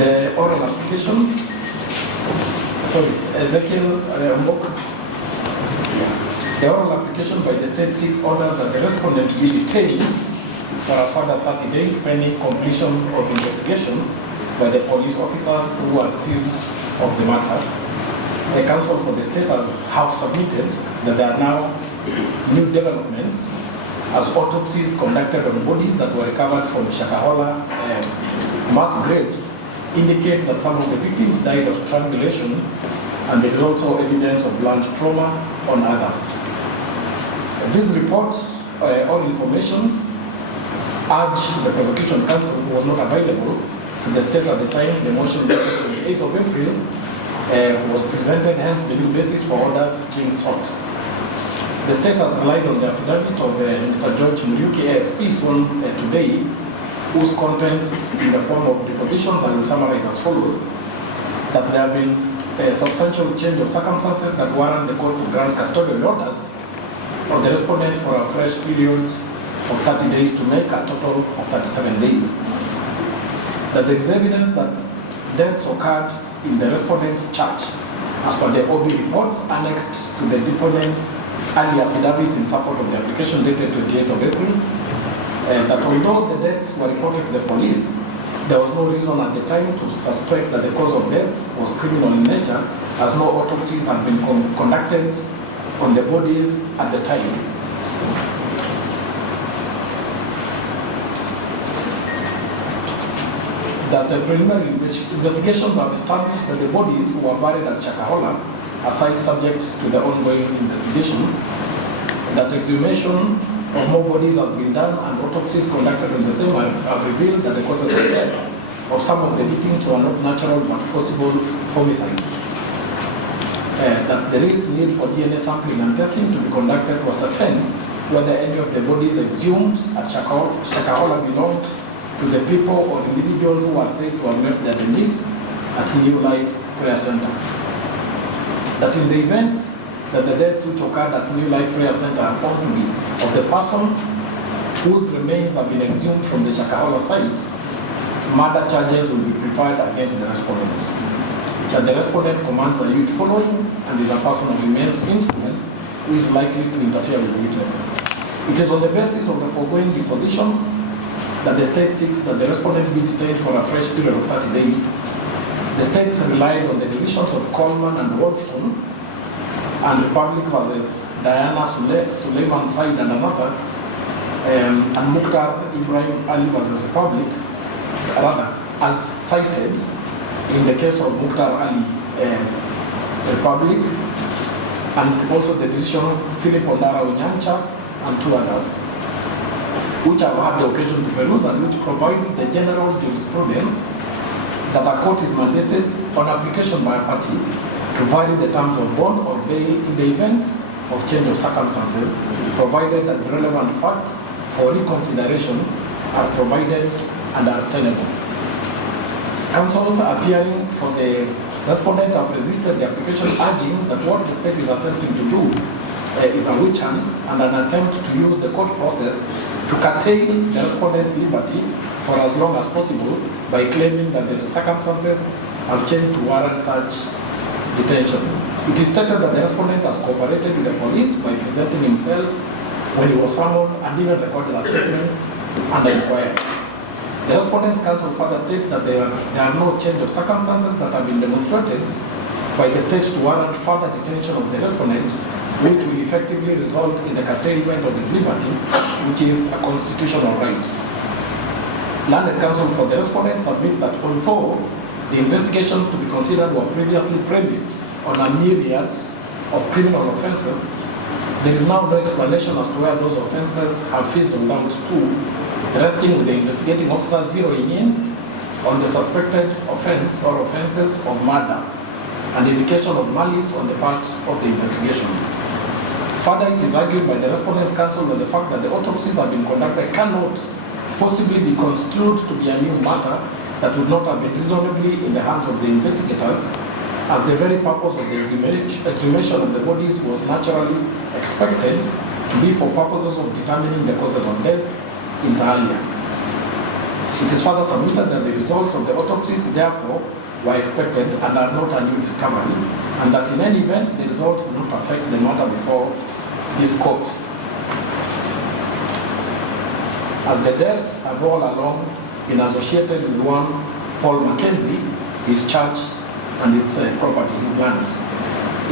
The oral application, Ezekiel The oral application by the state seeks orders that the respondent be detained for a further 30 days pending completion of investigations by the police officers who are seized of the matter. The counsel for the state have submitted that there are now new developments as autopsies conducted on bodies that were recovered from Shakahola mass graves indicate that some of the victims died of strangulation, and there is also evidence of blunt trauma on others. This report or information urged the prosecution counsel, who was not available to the state at the time the motion dated on the 8th of April was presented, hence the new basis for orders being sought. The state has relied on the affidavit of Mr. George Muriuki ASP sworn today, whose contents in the form of depositions I will summarize as follows: that there have been a substantial change of circumstances that warrant the court to grant custodial orders of the respondent for a fresh period of 30 days to make a total of 37 days. That there is evidence that deaths occurred in the respondent's church as per the OB reports annexed to the deponent's early affidavit in support of the application dated 28th of April, that although the deaths were reported to the police, there was no reason at the time to suspect that the cause of death was criminal in nature, as no autopsies had been conducted on the bodies at the time. That the preliminary investigations have established that the bodies who were buried at Shakahola are site subject to the ongoing investigations, that exhumation of more bodies has been done and autopsies conducted on the same have revealed that the causes of death of some of the victims were not natural but possible homicides. That there is need for DNA sampling and testing to be conducted to ascertain whether any of the bodies exhumed at Shakahola belonged to the people or individuals who are said to have met their demise at New Life Prayer Center. That in the event that the deaths which occurred at New Life Prayer Center are found to be of the persons whose remains have been exhumed from the Shakahola site, murder charges will be preferred against the respondent. That the respondent commands a youth following and is a person of immense influence who is likely to interfere with witnesses. It is on the basis of the foregoing depositions that the state seeks that the respondent be detained for a fresh period of 30 days. The state relied on the decisions of Coleman and Wolfson and Republic versus Diana Suleiman Said and another, and Mukhtar Ibrahim Ali versus Republic, rather, as cited in the case of Mukhtar Ali Republic, and also the decision of Philip Ondara Onyancha and two others, which I've had the occasion to peruse and which provide the general jurisprudence that a court is mandated on application by a party to vary the terms of bond or bail in the event of change of circumstances, provided that relevant facts for reconsideration are provided and are tenable. Counsel appearing for the respondent have resisted the application, urging that what the state is attempting to do is a witch hunt and an attempt to use the court process to curtail the respondent's liberty for as long as possible by claiming that the circumstances have changed to warrant such detention. It is stated that the respondent has cooperated with the police by presenting himself when he was summoned and even recorded a statement under inquiry. The respondent's counsel further state that there are no change of circumstances that have been demonstrated by the state to warrant further detention of the respondent, which will effectively result in the curtailment of his liberty, which is a constitutional right. Learned counsel for the respondent submit that although the investigation to be considered were previously premised on a myriad of criminal offences, there is now no explanation as to where those offences have fizzled out to, resting with the investigating officer zeroing in on the suspected offence or offences of murder and indication of malice on the part of the investigations. Further, it is argued by the respondent's counsel that the fact that the autopsies have been conducted cannot possibly be construed to be a new matter that would not have been reasonably in the hands of the investigators, as the very purpose of the exhumation of the bodies was naturally expected to be for purposes of determining the causes of death inter alia. It is further submitted that the results of the autopsies, therefore, were expected and are not a new discovery, and that in any event, the results will not affect the matter before these courts, as the deaths have all along been associated with one Paul Mackenzie, his church, and his property, his land.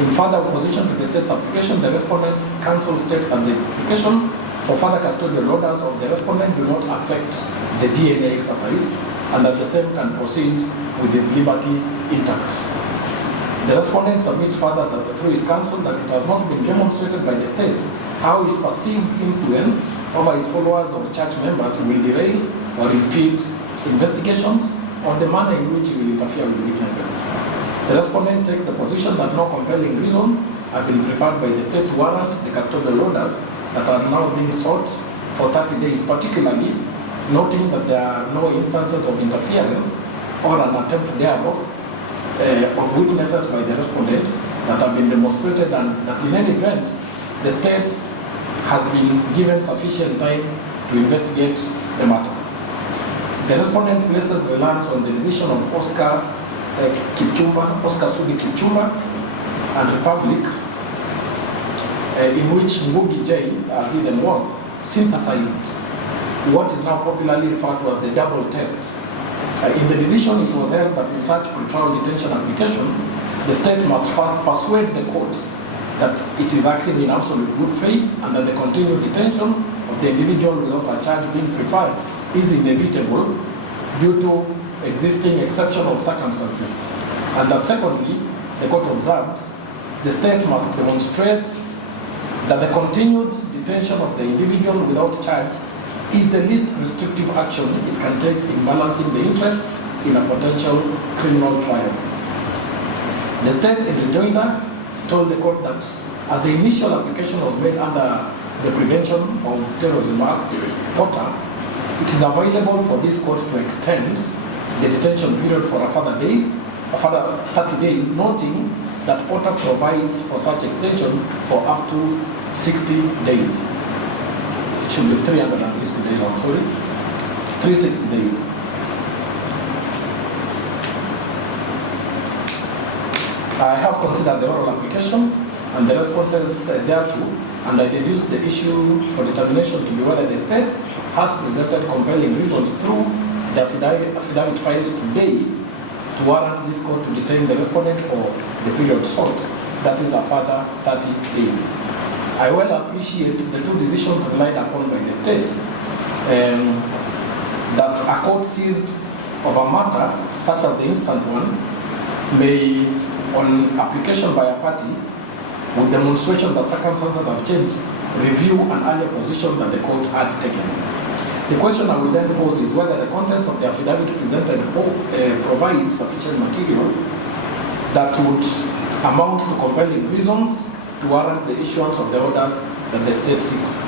In further opposition to the state's application, the respondent's counsel state that the application for further custodial orders of the respondent do not affect the DNA exercise, and that the same can proceed with his liberty intact. The respondent submits further that through his counsel that it has not been demonstrated by the state how his perceived influence over his followers or church members will derail or impede investigations or the manner in which he will interfere with witnesses. The respondent takes the position that no compelling reasons have been preferred by the state to warrant the custodial orders that are now being sought for 30 days, particularly noting that there are no instances of interference or an attempt thereof of witnesses by the respondent that have been demonstrated, and that in any event, the state has been given sufficient time to investigate the matter. The respondent places reliance on the decision of Oscar Sudi Kipchumba and Republic, in which Ngugi J, as he then was, synthesized what is now popularly referred to as the double test. In the decision, it was held that in such pretrial detention applications, the state must first persuade the court that it is acting in absolute good faith and that the continued detention of the individual without a charge being preferred is inevitable due to existing exceptional circumstances. And that secondly, the court observed, the state must demonstrate that the continued detention of the individual without charge is the least restrictive action it can take in balancing the interests in a potential criminal trial. The state in rejoinder told the court that as the initial application was made under the Prevention of Terrorism Act, POTA, it is available for this court to extend the detention period for a further 30 days, noting that POTA provides for such extension for up to 60 days. It should be 360 days, I'm sorry. 360 days. I have considered the oral application and the responses thereto, and I deduced the issue for determination to be whether the state has presented compelling reasons through the affidavit filed today to warrant this court to detain the respondent for the period sought, that is a further 30 days. I well appreciate the two decisions relied upon by the state, that a court seized of a matter, such as the instant one, may, on application by a party, with demonstration that circumstances have changed, review an earlier position that the court had taken. The question I will then pose is whether the contents of the affidavit presented provide sufficient material that would amount to compelling reasons to warrant the issuance of the orders that the state seeks.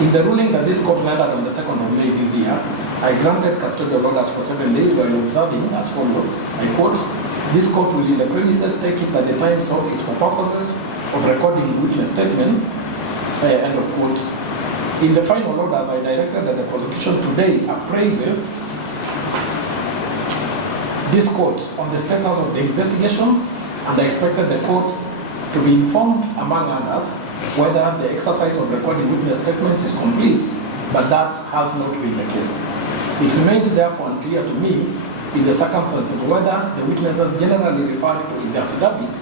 In the ruling that this court rendered on the 2nd of May this year, I granted custodial orders for 7 days while observing as follows, I quote, "This court will in the premises take it that the time sought is for purposes of recording witness statements," end of quote. In the final orders, I directed that the prosecution today appraises this court on the status of the investigations, and I expected the court to be informed, among others, whether the exercise of recording witness statements is complete, but that has not been the case. It remains therefore unclear to me, in the circumstances, whether the witnesses generally referred to in the affidavit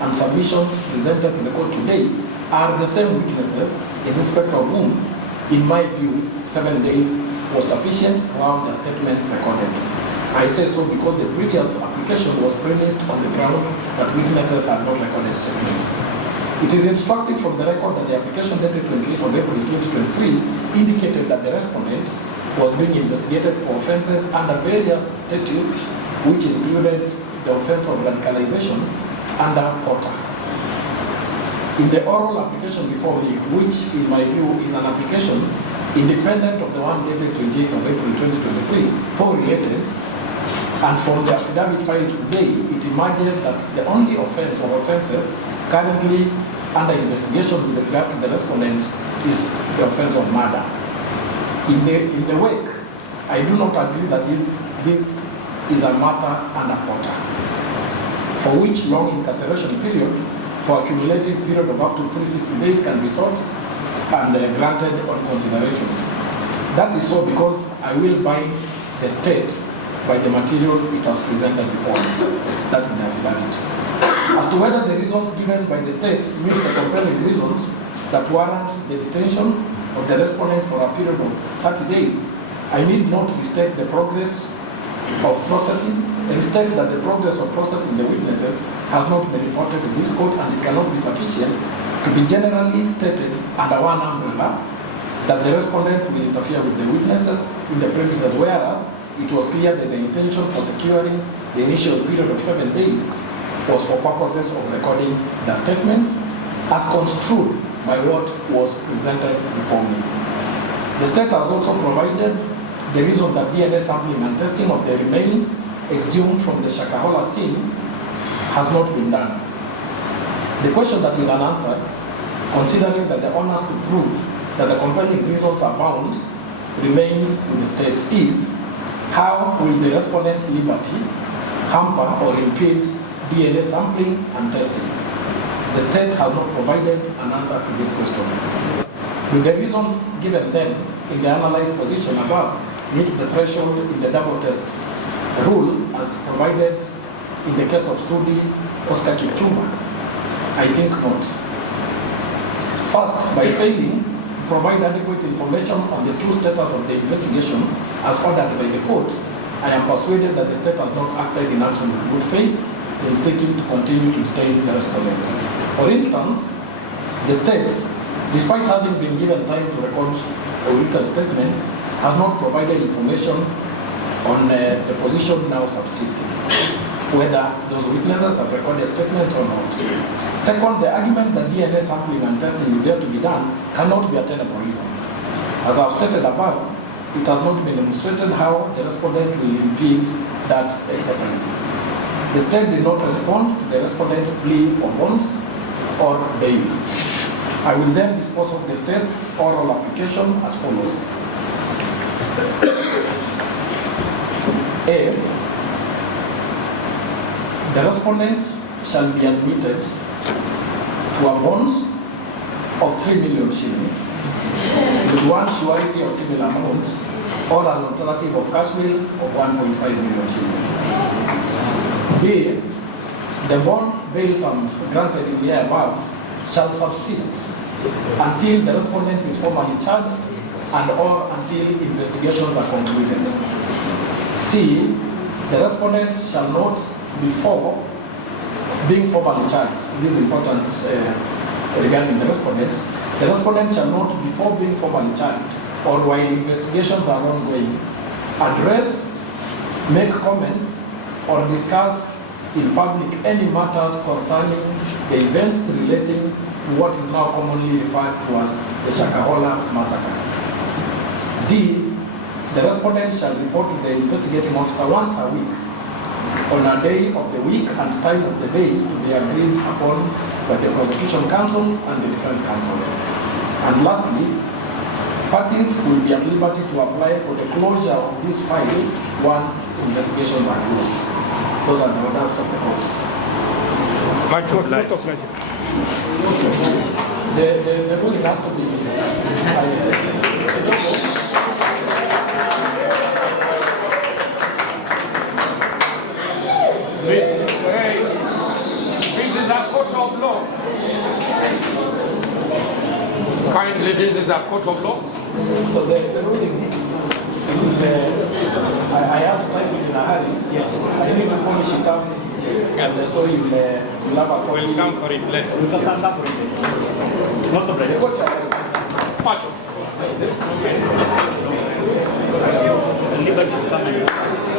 and submissions presented to the court today are the same witnesses, in respect of whom, in my view, 7 days was sufficient to have their statements recorded. I say so because the previous application was premised on the ground that witnesses had not recorded statements. It is instructive from the record that the application dated 28th of April 2023 indicated that the respondent was being investigated for offences under various statutes, which included the offence of radicalization under POTA. In the oral application before me, which in my view is an application independent of the one dated 28th of April 2023, co-related, and from the affidavit filed today, it emerges that the only offence or offences currently under investigation with regard to the respondent is the offence of murder. In the wake I do not agree that this is a matter under porter, for which long incarceration period for a cumulative period of up to 360 days can be sought and granted on consideration. That is so because I will bind the state by the material it has presented before me. That is the affidavit. As to whether the reasons given by the state meet the compelling reasons that warrant the detention of the respondent for a period of 30 days, I need not restate the progress of processing, restate that the progress of processing the witnesses has not been reported to this court, and it cannot be sufficient to be generally stated under one umbrella that the respondent will interfere with the witnesses in the premises, whereas it was clear that the intention for securing the initial period of 7 days was for purposes of recording the statements as construed by what was presented before me. The state has also provided the reason that DNA sampling and testing of the remains exhumed from the Shakahola scene has not been done. The question that is unanswered, considering that the onus to prove that the compelling reasons are bound remains with the state, is how will the respondent's liberty hamper or impede DNA sampling and testing? The state has not provided an answer to this question. With the reasons given then in the analyzed position above meet the threshold in the double test rule as provided in the case of Studi Oscar Kipchumba? I think not. First, by failing to provide adequate information on the true status of the investigations as ordered by the court, I am persuaded that the state has not acted in absolute good faith in seeking to continue to detain the respondent. For instance, the state, despite having been given time to record a written statement, has not provided information on the position now subsisting, whether those witnesses have recorded statements or not. Second, the argument that DNA sampling and testing is yet to be done cannot be a tenable reason. As I've stated above, it has not been demonstrated how the respondent will impede that exercise. The state did not respond to the respondent's plea for bond or bail. I will then dispose of the state's oral application as follows. A. The respondent shall be admitted to a bond of 3 million shillings with one surety of similar amount or an alternative of cash bail of 1.5 million shillings. B. The bond bail terms granted in the above shall subsist until the respondent is formally charged and or until investigations are concluded. C. The respondent shall not, before being formally charged, this is important regarding the respondent shall not, before being formally charged or while investigations are ongoing, address, make comments, or discuss in public any matters concerning the events relating to what is now commonly referred to as the Shakahola massacre. D. The respondent shall report to the investigating officer once a week on a day of the week and time of the day to be agreed upon by the prosecution counsel and the defense counsel. And lastly, parties will be at liberty to apply for the closure of this file once investigations are closed. Those are the orders of the court. Much obliged. The ruling has to be This is a court of law. Kindly, this is a court of law. So the ruling, it is I have to type it in a hurry. Yes. I need to polish it up. Yes. So you'll have a copy. We'll come for it later. We can come back for it. Not so the court shall Liberty to come in.